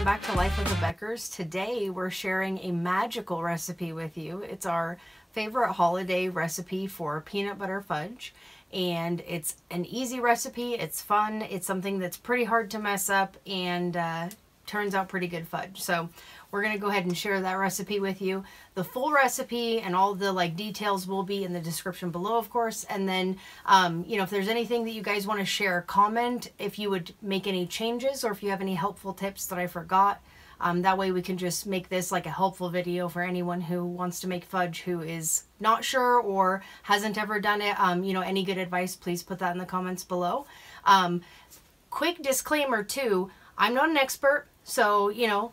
welcome back to Life with the Beckers. Today we're sharing a magical recipe with you. It's our favorite holiday recipe for peanut butter fudge, and it's an easy recipe. It's fun. It's something that's pretty hard to mess up, and turns out pretty good fudge. So we're going to go ahead and share that recipe with you. The full recipe and all the details will be in the description below, of course. And then, you know, if there's anything that you guys want to share, comment if you would make any changes or if you have any helpful tips that I forgot. That way we can just make this like a helpful video for anyone who wants to make fudge who is not sure or hasn't ever done it. You know, any good advice, please put that in the comments below. Quick disclaimer too, I'm not an expert, so, you know,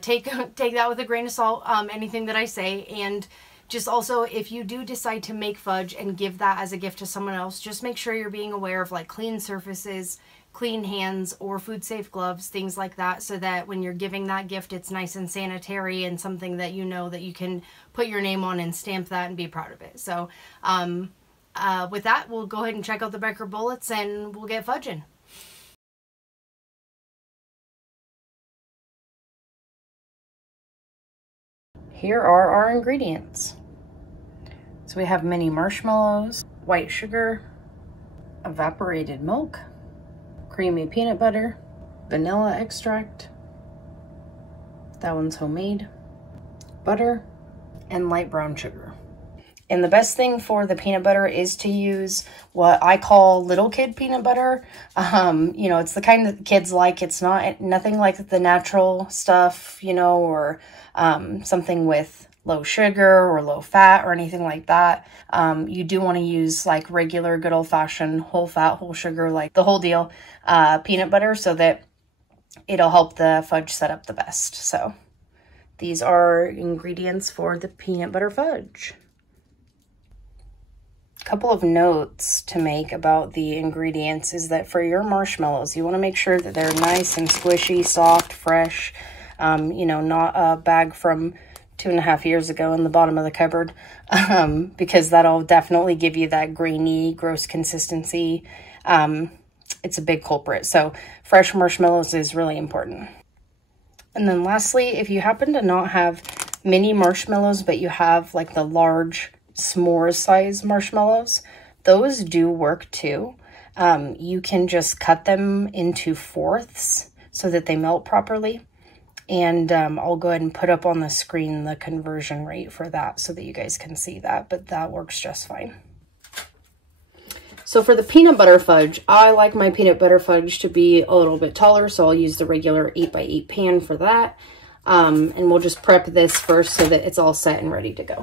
take that with a grain of salt, anything that I say. And just also, if you do decide to make fudge and give that as a gift to someone else, just make sure you're being aware of clean surfaces, clean hands, or food safe gloves, things like that, so that when you're giving that gift, it's nice and sanitary and something that you know that you can put your name on and stamp that and be proud of it. So with that, we'll go ahead and check out the Becker bullets and we'll get fudging. Here are our ingredients. So we have mini marshmallows, white sugar, evaporated milk, creamy peanut butter, vanilla extract, that one's homemade, butter, and light brown sugar. And the best thing for the peanut butter is to use what I call little kid peanut butter. You know, it's the kind that kids like. It's nothing like the natural stuff, you know, or something with low sugar or low fat or anything like that. You do want to use regular good old-fashioned whole fat, whole sugar, the whole deal peanut butter, so that it'll help the fudge set up the best. So these are ingredients for the peanut butter fudge. Couple of notes to make about the ingredients is that for your marshmallows, you want to make sure that they're nice and squishy, soft, fresh, you know, not a bag from 2.5 years ago in the bottom of the cupboard, because that'll definitely give you that grainy, gross consistency. It's a big culprit. So fresh marshmallows is really important. And then lastly, if you happen to not have mini marshmallows, but you have the large s'mores size marshmallows, those do work too. You can just cut them into fourths so that they melt properly. And I'll go ahead and put up on the screen the conversion rate for that so that you guys can see that, but that works just fine. So for the peanut butter fudge, I like my peanut butter fudge to be a little bit taller, so I'll use the regular 8x8 pan for that. And we'll just prep this first so that it's all set and ready to go.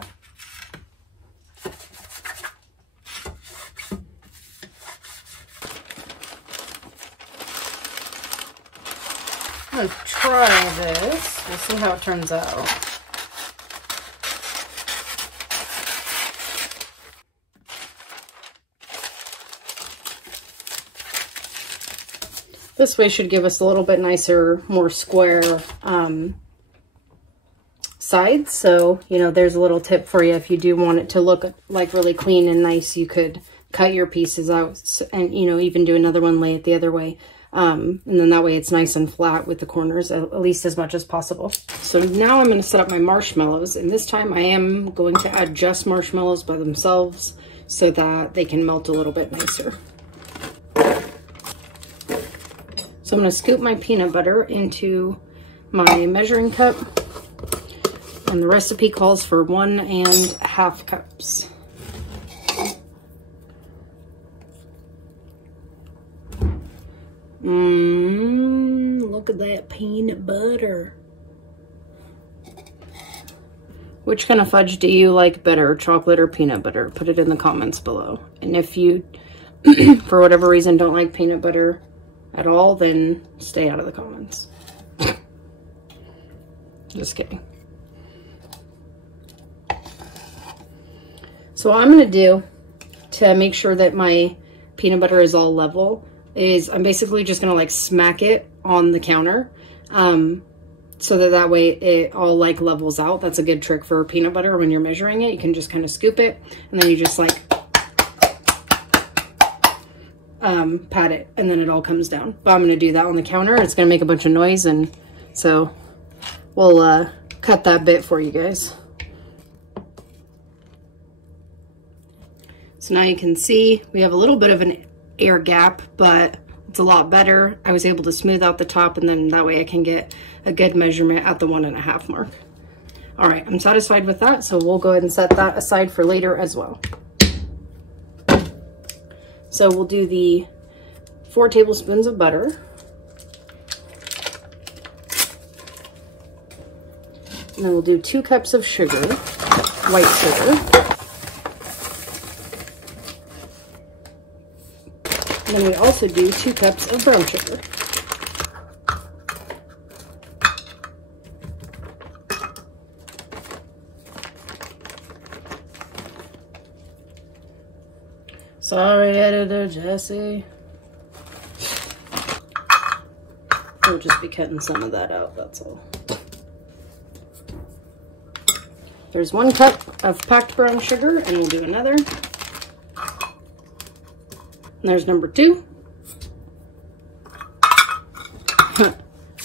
I'm going to try this. We'll see how it turns out. This way should give us a little bit nicer, more square sides. So, you know, there's a little tip for you. If you do want it to look really clean and nice, you could cut your pieces out and, you know, even do another one, lay it the other way. And then that way it's nice and flat with the corners, at least as much as possible. So now I'm going to set up my marshmallows, and this time I am going to add just marshmallows by themselves so that they can melt a little bit nicer. So I'm going to scoop my peanut butter into my measuring cup, and the recipe calls for 1.5 cups. Look at that peanut butter. Which kind of fudge do you like better, chocolate or peanut butter? Put it in the comments below. And if you, for whatever reason, don't like peanut butter at all, then stay out of the comments. Just kidding. So what I'm going to do to make sure that my peanut butter is all level is I'm basically just going to smack it on the counter so that way it all levels out. That's a good trick for peanut butter. When you're measuring it, you can just kind of scoop it and then you just pat it and then it all comes down. But I'm going to do that on the counter. It's going to make a bunch of noise and So we'll cut that bit for you guys. So now you can see we have a little bit of an air gap, but it's a lot better. I was able to smooth out the top, and then that way I can get a good measurement at the 1.5 mark. All right, I'm satisfied with that, so we'll go ahead and set that aside for later as well. So we'll do the 4 tablespoons of butter. And then we'll do 2 cups of sugar, white sugar. And then we also do 2 cups of brown sugar. Sorry, editor Jesse. We'll just be cutting some of that out, that's all. There's 1 cup of packed brown sugar, and we'll do another. And there's number 2.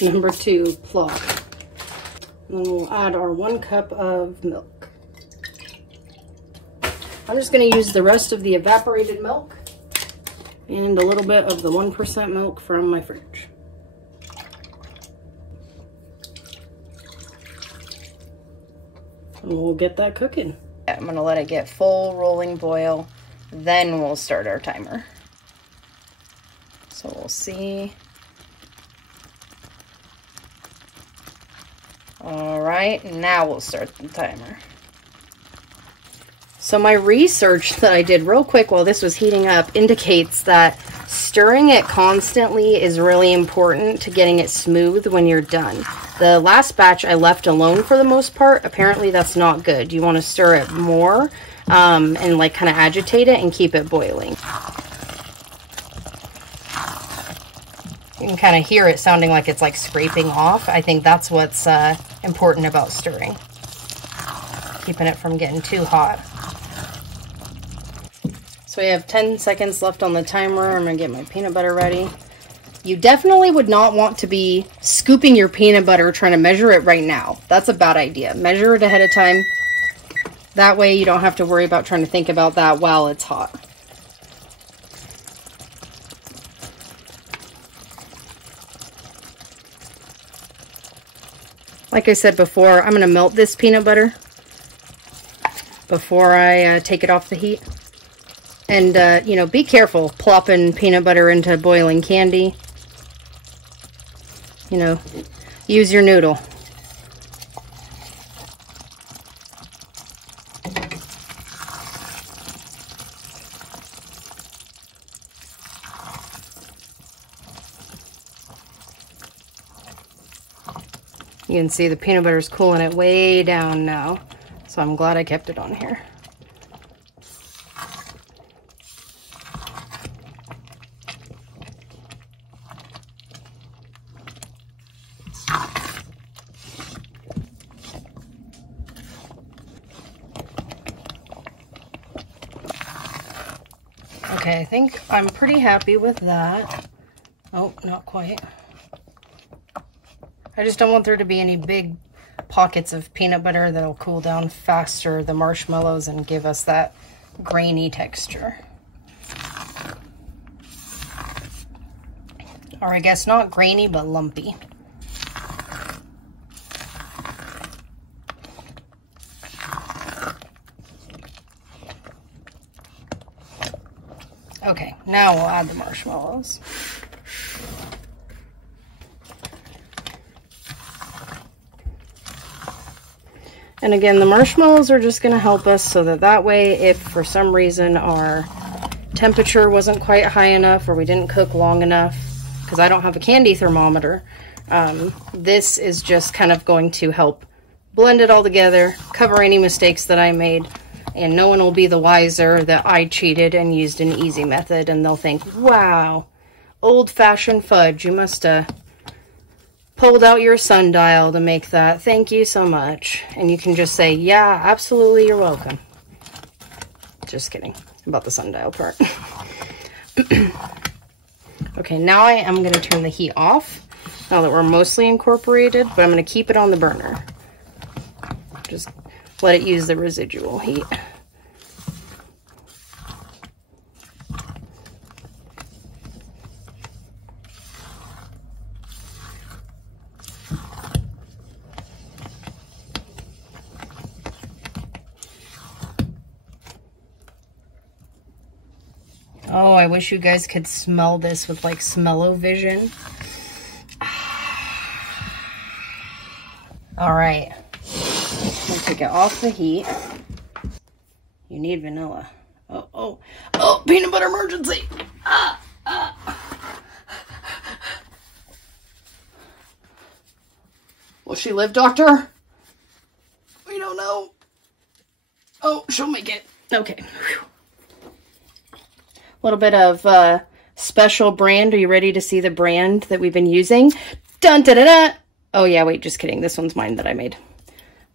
Number 2 plot. And then we'll add our 1 cup of milk. I'm just going to use the rest of the evaporated milk and a little bit of the 1% milk from my fridge. And we'll get that cooking. I'm going to let it get full rolling boil, then we'll start our timer. So we'll see. All right, now we'll start the timer. So my research that I did real quick while this was heating up indicates that stirring it constantly is really important to getting it smooth when you're done. The last batch I left alone for the most part. Apparently that's not good. You want to stir it more and like kind of agitate it and keep it boiling. You can kind of hear it sounding like it's like scraping off. I think that's what's important about stirring. Keeping it from getting too hot. So we have 10 seconds left on the timer. I'm gonna get my peanut butter ready. You definitely would not want to be scooping your peanut butter trying to measure it right now. That's a bad idea. Measure it ahead of time. That way you don't have to worry about trying to think about that while it's hot. Like I said before, I'm gonna melt this peanut butter before I take it off the heat. And, you know, be careful plopping peanut butter into boiling candy. You know, use your noodle. You can see the peanut butter is cooling it way down now. So I'm glad I kept it on here. Okay, I think I'm pretty happy with that. Oh, not quite. I just don't want there to be any big pockets of peanut butter that'll cool down faster the marshmallows and give us that grainy texture. Or I guess not grainy, but lumpy. Okay, now we'll add the marshmallows. And again, the marshmallows are just going to help us so that way, if for some reason our temperature wasn't quite high enough or we didn't cook long enough, because I don't have a candy thermometer, this is just kind of going to help blend it all together, cover any mistakes that I made, and no one will be the wiser that I cheated and used an easy method, and they'll think, wow, old-fashioned fudge, you must have pulled out your sundial to make that. Thank you so much. And you can just say, yeah, absolutely, you're welcome. Just kidding about the sundial part. Okay, now I am going to turn the heat off. now that we're mostly incorporated, but I'm going to keep it on the burner. Just let it use the residual heat. Oh, I wish you guys could smell this with like smell-o-vision. All right, we'll take it off the heat. You need vanilla. Oh, peanut butter emergency. Will she live, doctor? We don't know. Oh, she'll make it. Okay. Whew. A little bit of special brand. Are you ready to see the brand that we've been using? Dun da da da. Oh yeah, wait, just kidding. This one's mine that I made.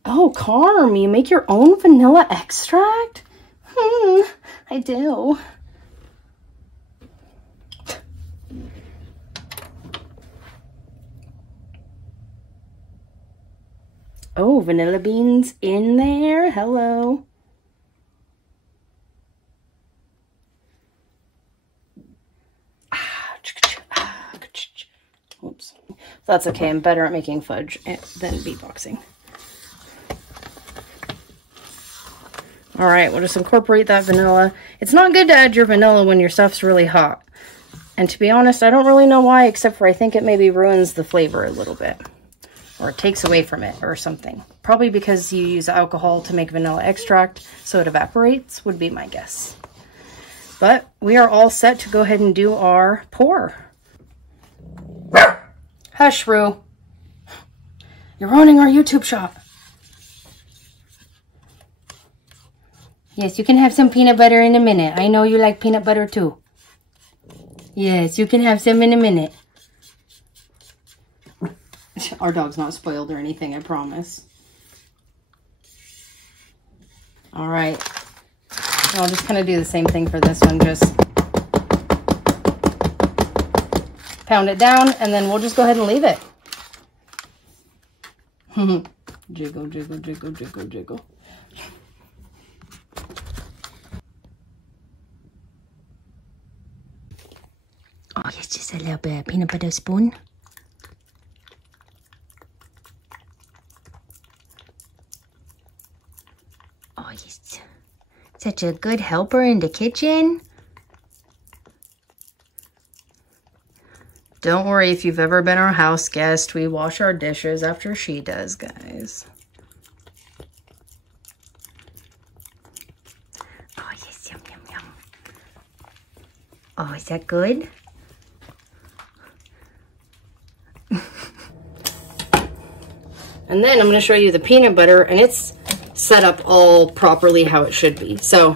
Oh, Carm, you make your own vanilla extract? I do. Oh, vanilla beans in there. Hello. Oops. That's okay. I'm better at making fudge than beatboxing. All right, we'll just incorporate that vanilla. It's not good to add your vanilla when your stuff's really hot. And to be honest, I don't really know why, except for I think it maybe ruins the flavor a little bit. Or it takes away from it or something. Probably because you use alcohol to make vanilla extract, so it evaporates, would be my guess. But we are all set to go ahead and do our pour. Hush, Roo. You're ruining our YouTube shop. Yes, you can have some peanut butter in a minute. I know you like peanut butter too. Yes, you can have some in a minute. Our dog's not spoiled or anything, I promise. All right. I'll just kind of do the same thing for this one. Just pound it down, and then we'll just go ahead and leave it. Jiggle, jiggle, jiggle, jiggle, jiggle. Oh, yes, just a little bit of peanut butter spoon. Oh, yes. Such a good helper in the kitchen. Don't worry if you've ever been our house guest. We wash our dishes after she does, guys. Oh, yes, yum, yum, yum. Oh, is that good? And then I'm going to show you the peanut butter, and it's set up all properly how it should be. So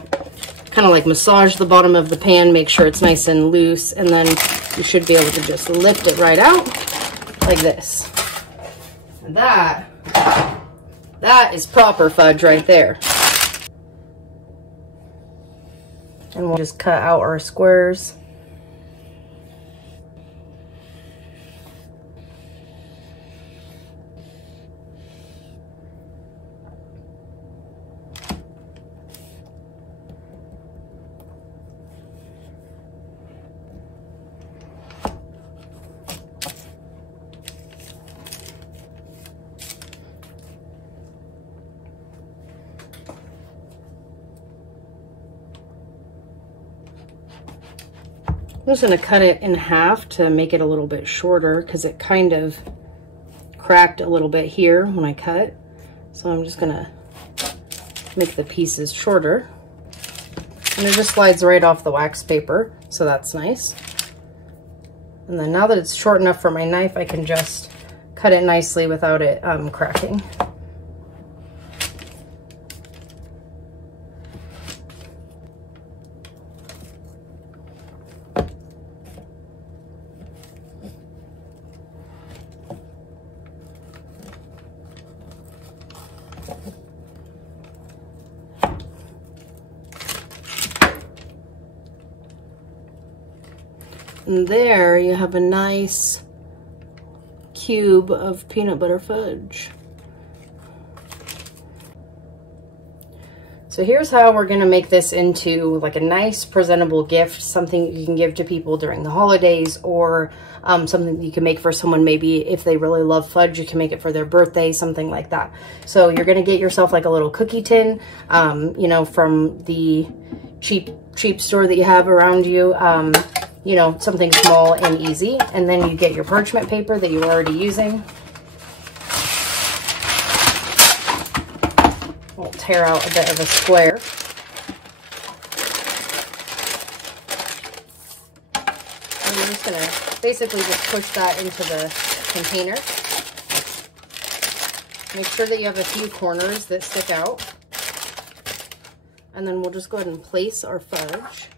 kind of like massage the bottom of the pan, make sure it's nice and loose, and then you should be able to just lift it right out like this. And that is proper fudge right there. And we'll just cut out our squares. I'm just going to cut it in half to make it a little bit shorter because it kind of cracked a little bit here when I cut. So I'm just going to make the pieces shorter. And it just slides right off the wax paper, so that's nice. And then now that it's short enough for my knife, I can just cut it nicely without it cracking. And there you have a nice, cube of peanut butter fudge. So here's how we're gonna make this into like a nice presentable gift, something you can give to people during the holidays, or something you can make for someone. Maybe if they really love fudge, you can make it for their birthday, something like that. So you're gonna get yourself like a little cookie tin, you know, from the cheap store that you have around you, you know, something small and easy. And then you get your parchment paper that you're already using. We'll tear out a bit of a square. And we're just gonna basically just push that into the container. Make sure that you have a few corners that stick out. And then we'll just go ahead and place our fudge.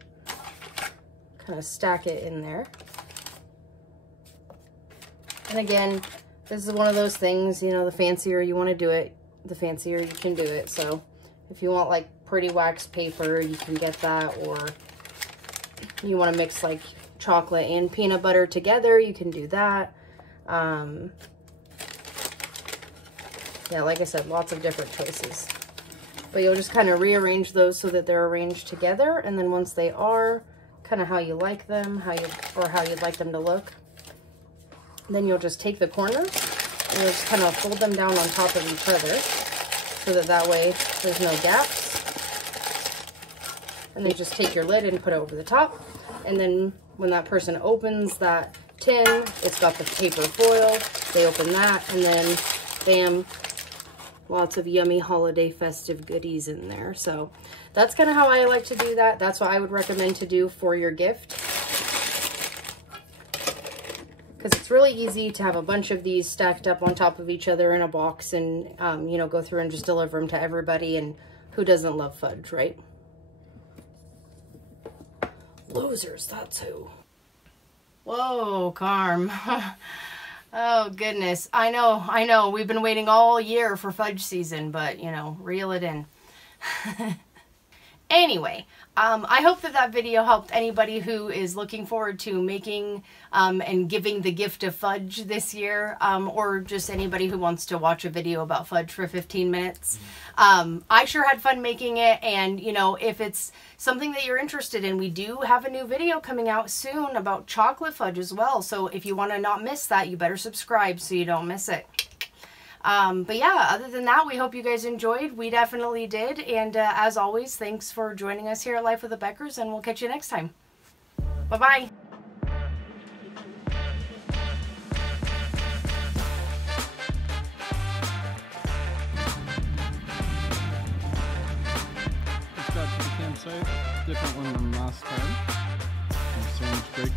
Kind of stack it in there. And again, this is one of those things, you know, the fancier you want to do it, the fancier you can do it. So if you want like pretty wax paper, you can get that, or you want to mix like chocolate and peanut butter together, you can do that. Yeah, like I said, lots of different choices. But you'll just kind of rearrange those so that they're arranged together, and then once they are kind of how you like them, how you'd like them to look, then you'll just take the corners and you'll just kind of fold them down on top of each other, so that way there's no gaps. And then just take your lid and put it over the top, and then when that person opens that tin, it's got the paper foil, they open that, and then bam, lots of yummy holiday festive goodies in there. So that's kind of how I like to do that. That's what I would recommend to do for your gift, because it's really easy to have a bunch of these stacked up on top of each other in a box and, you know, go through and just deliver them to everybody. And who doesn't love fudge, right? Losers, that's who. Whoa, Carm. Oh, goodness. I know. We've been waiting all year for fudge season, but, you know, reel it in. Anyway, I hope that video helped anybody who is looking forward to making and giving the gift of fudge this year, or just anybody who wants to watch a video about fudge for 15 minutes. I sure had fun making it, and, you know, if it's something that you're interested in, we do have a new video coming out soon about chocolate fudge as well. So if you want to not miss that, you better subscribe so you don't miss it. But yeah, other than that, we hope you guys enjoyed. We definitely did. And as always, thanks for joining us here at Life with the Beckers, and we'll catch you next time. Bye-bye. It's got the campsite, different one than last time. Sandwich break.